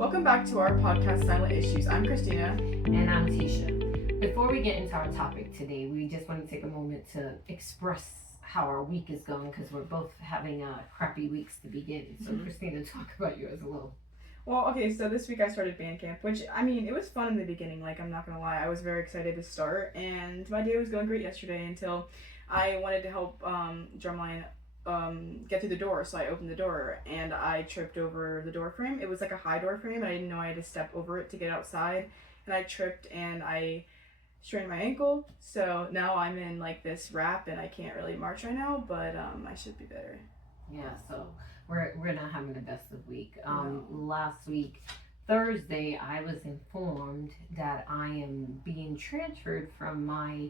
Welcome back to our podcast, Silent Issues. I'm Christina. And I'm Tisha. Before we get into our topic today, we just want to take a moment to express how our week is going because we're both having crappy weeks to begin. So, Christina, talk about yours a little. Well, okay, so this week I started band camp, which, I mean, it was fun in the beginning, like, I'm not gonna lie. I was very excited to start, and my day was going great yesterday until I wanted to help Drumline get through the door, so I opened the door and I tripped over the door frame. It was like a high door frame and I didn't know I had to step over it to get outside, and I tripped and I strained my ankle, so now I'm in like this wrap and I can't really march right now, but I should be better. Yeah, so we're not having the best of week. Last week, Thursday, I was informed that I am being transferred from my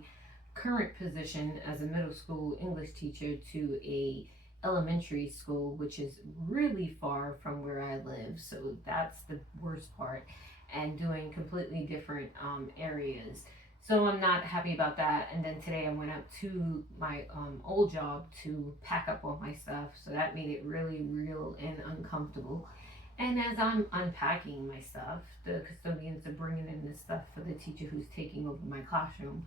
current position as a middle school English teacher to a elementary school, which is really far from where I live, so that's the worst part, and doing completely different areas. So I'm not happy about that. And then today I went up to my old job to pack up all my stuff, so that made it really real and uncomfortable. And as I'm unpacking my stuff, the custodians are bringing in the stuff for the teacher who's taking over my classroom.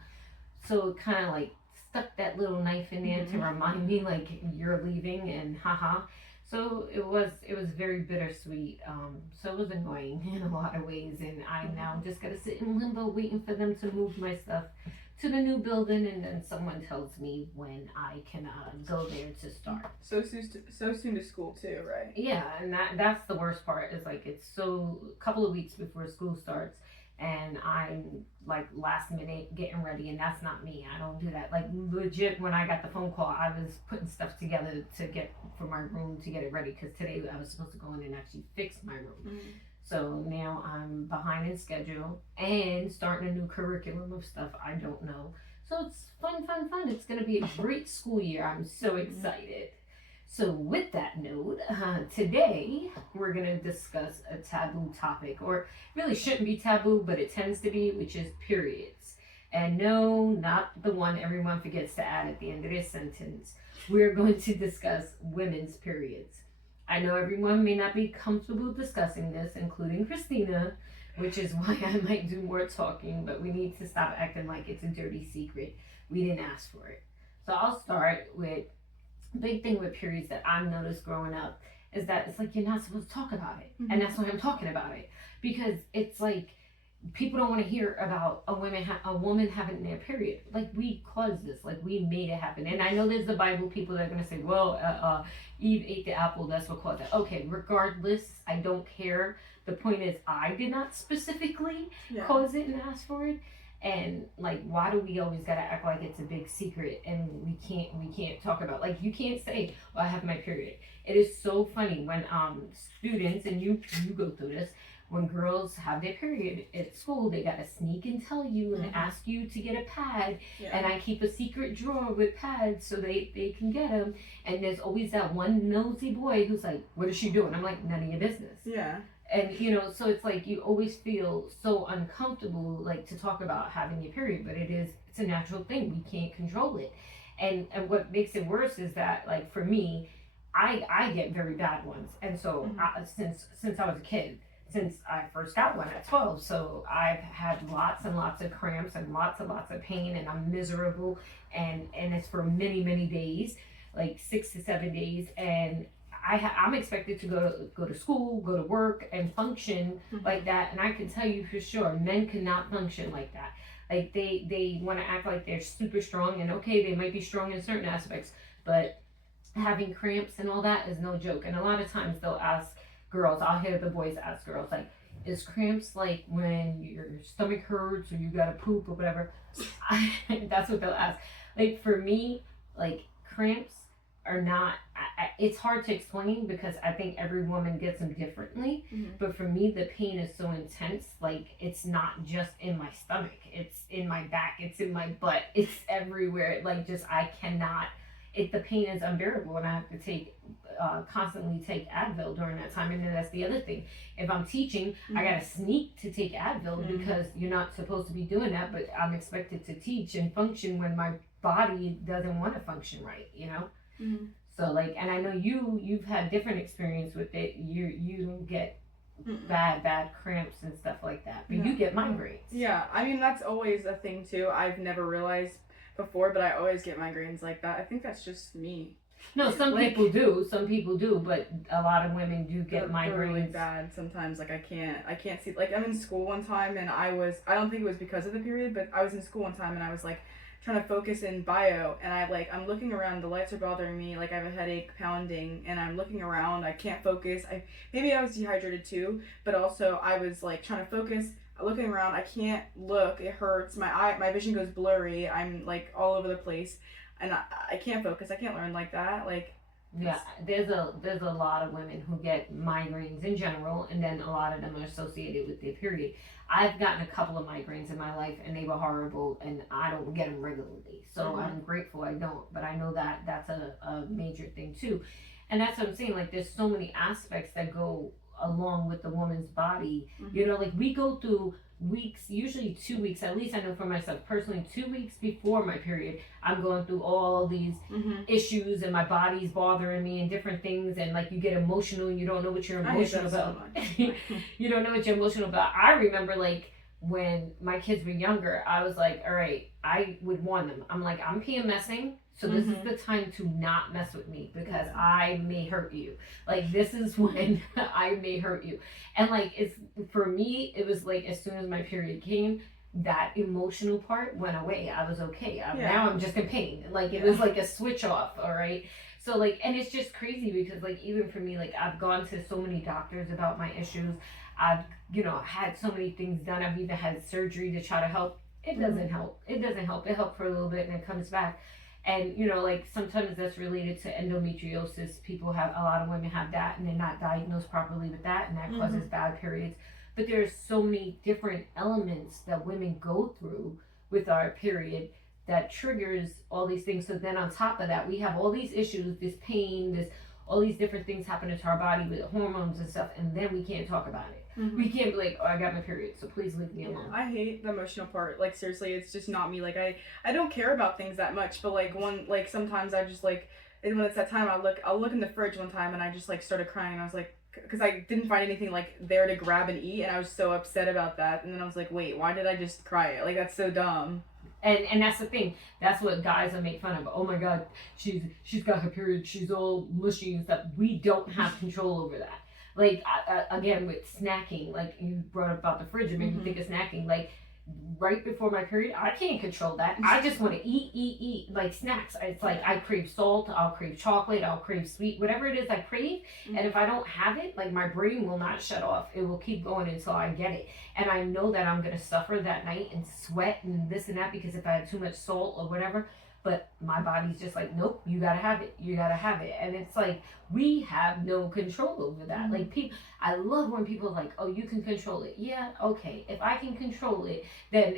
So it kind of like stuck that little knife in there to remind me like you're leaving and haha. So it was very bittersweet. So it was annoying in a lot of ways, and I now just gotta sit in limbo waiting for them to move my stuff to the new building, and then someone tells me when I can go there to start. So soon to school too, right? Yeah, and that's the worst part is like it's so a couple of weeks before school starts. And I'm like last minute getting ready, and that's not me. I don't do that. Like legit, when I got the phone call, I was putting stuff together to get for my room to get it ready because today I was supposed to go in and actually fix my room. So now I'm behind in schedule and starting a new curriculum of stuff I don't know. So it's fun. It's gonna be a great school year. I'm so excited. So with that note, today we're going to discuss a taboo topic, or really shouldn't be taboo, but it tends to be, which is periods. And no, not the one everyone forgets to add at the end of their sentence. We're going to discuss women's periods. I know everyone may not be comfortable discussing this, including Christina, which is why I might do more talking, but we need to stop acting like it's a dirty secret. We didn't ask for it. So I'll start with big thing with periods that I've noticed growing up is that it's like you're not supposed to talk about it, and that's why I'm talking about it, because it's like people don't want to hear about a woman having their period. Like we caused this, like we made it happen. And I know there's the Bible people that are gonna say, well, Eve ate the apple, that's what caused it. Okay, regardless, I don't care. The point is, I did not specifically cause it and ask for it. And like, why do we always gotta act like it's a big secret and we can't talk about, like, you can't say, well, I have my period. It is so funny when students, and you go through this, when girls have their period at school, they gotta sneak and tell you and ask you to get a pad. And I keep a secret drawer with pads so they can get them. And there's always that one nosy boy who's like, what is she doing? I'm like, none of your business. And so it's like you always feel so uncomfortable, like, to talk about having your period, but it's a natural thing. We can't control it. And what makes it worse is that, like, for me, I get very bad ones. And so since I was a kid, since I first got one at 12, so I've had lots and lots of cramps and lots of pain, and I'm miserable, and it's for many days, like 6 to 7 days, and I'm expected to go to school, go to work, and function like that. And I can tell you for sure, men cannot function like that. Like they want to act like they're super strong, and okay, they might be strong in certain aspects, but having cramps and all that is no joke. And a lot of times they'll ask girls, I'll hear the boys ask girls, like, is cramps like when your stomach hurts or you gotta poop or whatever? That's what they'll ask. Like, for me, like, cramps are not, it's hard to explain because I think every woman gets them differently. But for me, the pain is so intense. Like, it's not just in my stomach, it's in my back, it's in my butt, it's everywhere. Like, just, I cannot, the pain is unbearable, and I have to constantly take Advil during that time. And then that's the other thing. If I'm teaching, I gotta sneak to take Advil because you're not supposed to be doing that, but I'm expected to teach and function when my body doesn't want to function right, So, like, and I know you've had different experience with it. You don't get bad cramps and stuff like that. But you get migraines. Yeah, I mean, that's always a thing too. I've never realized before, but I always get migraines like that. I think that's just me. No, some people do, but a lot of women do get migraines. They're really bad sometimes. Like I can't see. Like I'm in school one time and I don't think it was because of the period, but I was in school one time and I was like trying to focus in bio and I'm looking around, the lights are bothering me, like I have a headache pounding and I'm looking around, I can't focus. Maybe I was dehydrated too, but also I was like trying to focus, looking around, I can't look, it hurts, my vision goes blurry, I'm like all over the place and I can't focus, I can't learn like that. Like yeah, there's a lot of women who get migraines in general, and then a lot of them are associated with their period. I've gotten a couple of migraines in my life, and they were horrible, and I don't get them regularly. So I'm grateful I don't, but I know that that's a major thing too. And that's what I'm saying, like there's so many aspects that go along with the woman's body. You know, like we go through weeks, usually 2 weeks, at least I know for myself personally, 2 weeks before my period, I'm going through all these issues and my body's bothering me and different things, and like you get emotional and you don't know what you're emotional about. You don't know what you're emotional about. I remember like when my kids were younger, I was like, all right, I would warn them. I'm like, I'm PMSing. So this is the time to not mess with me because I may hurt you. Like this is when I may hurt you. And like it's for me, it was like as soon as my period came, that emotional part went away. I was okay. Now I'm just in pain. Like it was like a switch off. All right. So like, and it's just crazy because like even for me, like I've gone to so many doctors about my issues. I've had so many things done. I've even had surgery to try to help. It doesn't help. It doesn't help. It helped for a little bit and it comes back. And, like sometimes that's related to endometriosis. A lot of women have that and they're not diagnosed properly with that, and that causes bad periods. But there's so many different elements that women go through with our period that triggers all these things. So then on top of that, we have all these issues, this pain, all these different things happening to our body with hormones and stuff, and then we can't talk about it. We can't be like, oh, I got my period, so please leave me alone. I hate the emotional part. Like seriously, it's just not me. Like I don't care about things that much, but like sometimes I just like, and when it's that time, I'll look in the fridge one time and I just like started crying and I was like, because I didn't find anything like there to grab and eat, and I was so upset about that. And then I was like, wait, why did I just cry? Like that's so dumb. And that's the thing. That's what guys will make fun of. Oh my God, she's got her period. She's all mushy and stuff. We don't have control over that. Like again with snacking, like you brought up about the fridge, it made me think of snacking. Like right before my period, I can't control that. I just want to eat like snacks. It's like I crave salt, I'll crave chocolate, I'll crave sweet, whatever it is I crave. And if I don't have it, like my brain will not shut off. It will keep going until I get it. And I know that I'm gonna suffer that night and sweat and this and that because if I had too much salt or whatever. But my body's just like, nope, you gotta have it. You gotta have it. And it's like, we have no control over that. Like I love when people are like, oh, you can control it. Yeah, okay. If I can control it, then,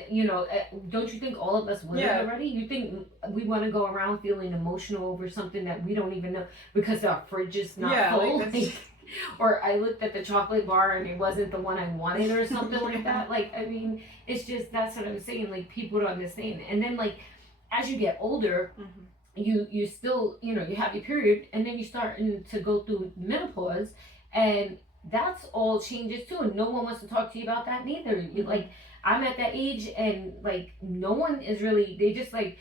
don't you think all of us would already? You think we want to go around feeling emotional over something that we don't even know because our fridge is not full? Like, or I looked at the chocolate bar and it wasn't the one I wanted or something like that. Like, I mean, it's just, that's what I'm saying. Like, people don't understand. And then, like, as you get older, you still, you have your period, and then you start to go through menopause, and that's all changes too, and no one wants to talk to you about that neither. Like, I'm at that age, and like no one is really. They just like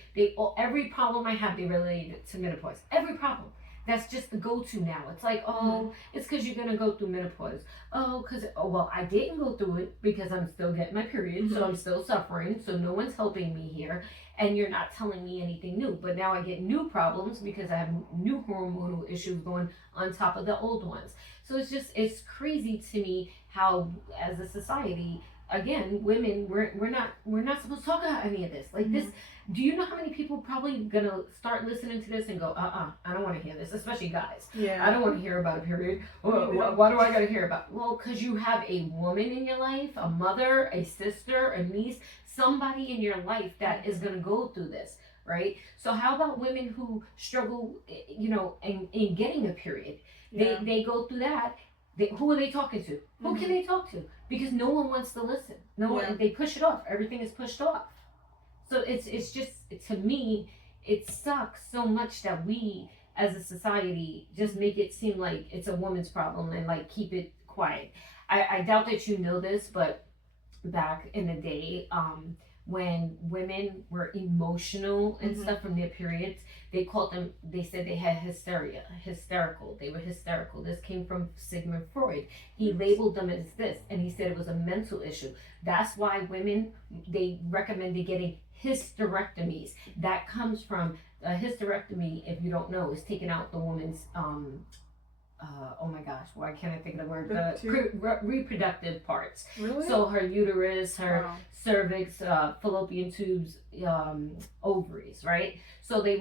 every problem I have, they relate to menopause. Every problem. That's just the go-to now. It's like, oh, it's because you're gonna go through menopause. Oh, well, I didn't go through it because I'm still getting my period, so I'm still suffering. So no one's helping me here, and you're not telling me anything new. But now I get new problems because I have new hormonal issues going on top of the old ones. So it's crazy to me how, as a society, again, women, we're not supposed to talk about any of this. Like this. Do you know how many people probably gonna start listening to this and go, I don't want to hear this, especially guys. Yeah. I don't want to hear about a period. Why do I gotta hear about? Well, because you have a woman in your life, a mother, a sister, a niece, somebody in your life that is gonna go through this, right? So how about women who struggle, in getting a period? Yeah. They go through that. Who are they talking to? Who can they talk to? Because no one wants to listen. No one. They push it off. Everything is pushed off. So it's just, to me, it sucks so much that we as a society just make it seem like it's a woman's problem and like keep it quiet. I doubt that you know this, but back in the day, when women were emotional and stuff from their periods, they said they had hysterical. They were hysterical. This came from Sigmund Freud. He labeled them as this, and he said it was a mental issue. That's why women, they recommended getting hysterectomies. That comes from a hysterectomy, if you don't know, is taking out the woman's oh my gosh, why can't I think of the word? Reproductive parts. Really? So her uterus, her Wow. cervix, fallopian tubes, ovaries, right? So they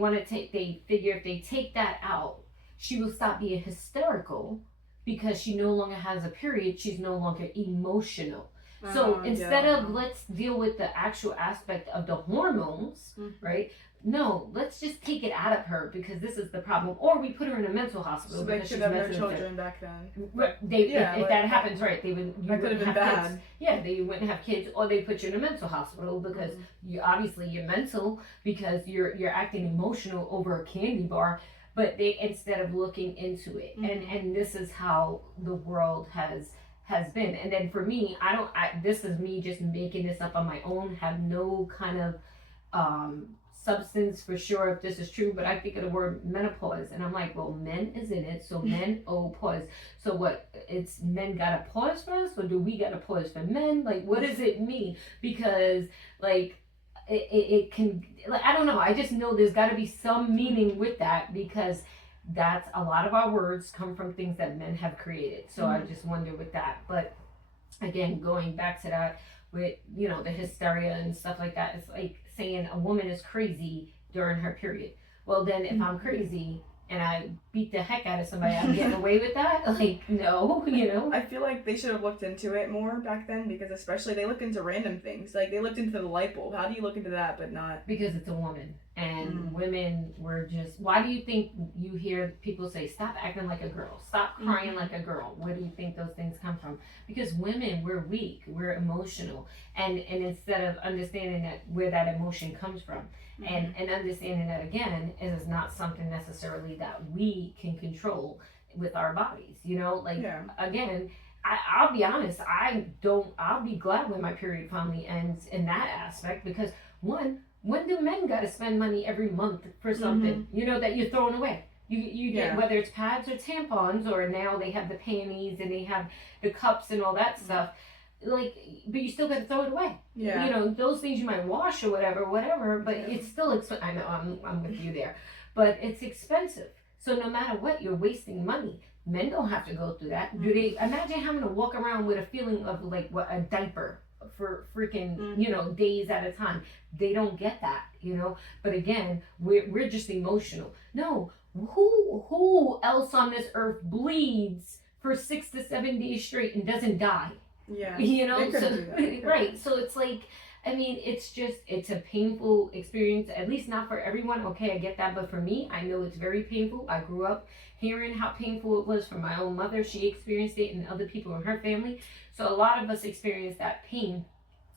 figure if they take that out, she will stop being hysterical because she no longer has a period. She's no longer emotional. So instead of let's deal with the actual aspect of the hormones, right? No, let's just take it out of her because this is the problem. Or we put her in a mental hospital. So they could have no children back then. If that happens, right? That could have been bad. Kids. Yeah, they wouldn't have kids, or they put you in a mental hospital because you're mental because you're acting emotional over a candy bar. But they, instead of looking into it, and this is how the world has been. And then for me, this is me just making this up on my own. Have no kind of substance for sure if this is true, but I think of the word menopause and I'm like, well, men is in it, so men pause. So what, it's men gotta pause for us, or do we gotta pause for men? Like, what does it mean? Because like it can, like, I don't know, I just know there's gotta be some meaning with that, because that's a lot of our words come from things that men have created. So I just wonder with that. But again, going back to that with, you know, the hysteria and stuff like that, it's like saying a woman is crazy during her period. Well, then if I'm crazy and I beat the heck out of somebody, I'm getting away with that? Like, no, you know? I feel like they should have looked into it more back then, because especially they looked into random things. Like, they looked into the light bulb. How do you look into that but not? Because it's a woman. And women were just, why do you think you hear people say, stop acting like a girl, stop crying like a girl? Where do you think those things come from? Because women, we're weak, we're emotional. And instead of understanding that where that emotion comes from, and understanding that again, it is not something necessarily that we can control with our bodies, you know? Like, again, I'll be honest, I'll be glad when my period finally ends in that aspect, because one, when do men got to spend money every month for something, you know, that you're throwing away? You get, whether it's pads or tampons, or now they have the panties and they have the cups and all that stuff. Like, but you still got to throw it away. Yeah. You know, those things you might wash or whatever, but it's still expensive. I know, I'm with you there. But it's expensive. So no matter what, you're wasting money. Men don't have to go through that. Do they? Imagine having to walk around with a feeling of like a diaper for freaking, you know, days at a time. They don't get that, you know. But again, we're just emotional. No, who else on this earth bleeds for 6 to 7 days straight and doesn't die? Yeah. You know, so, do that. Right. So it's like, I mean, it's a painful experience, at least not for everyone. Okay, I get that. But for me, I know it's very painful. I grew up hearing how painful it was for my own mother. She experienced it, and other people in her family. So a lot of us experience that pain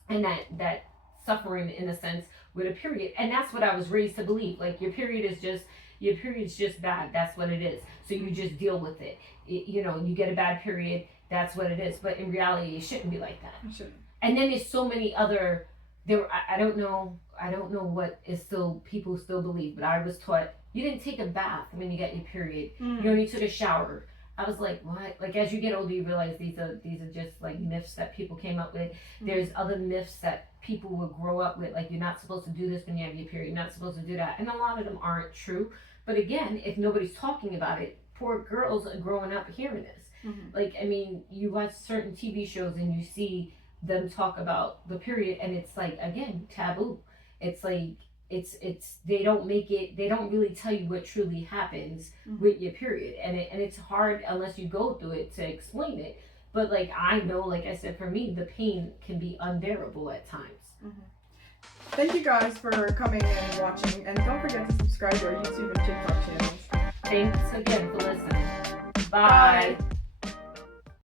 and that suffering, in a sense, with a period. And that's what I was raised to believe. Like, your period's just bad. That's what it is. So you just deal with it. You know, you get a bad period, that's what it is. But in reality, it shouldn't be like that. It shouldn't. And then there's so many other, I don't know what is still, people still believe, but I was taught you didn't take a bath when you got your period. You only took a shower. I was like, what? Like, as you get older, you realize these are just like myths that people came up with. There's other myths that people will grow up with, like, you're not supposed to do this when you have your period, you're not supposed to do that. And a lot of them aren't true. But again, if nobody's talking about it, poor girls are growing up hearing this. Like, I mean, you watch certain TV shows and you see them talk about the period, and it's like, again, taboo. It's like, they don't really tell you what truly happens with your period, and it's hard unless you go through it to explain it. But like, I know, like I said, for me, the pain can be unbearable at times. Thank you guys for coming and watching, and don't forget to subscribe to our YouTube and TikTok channels. Thanks again for listening. Bye.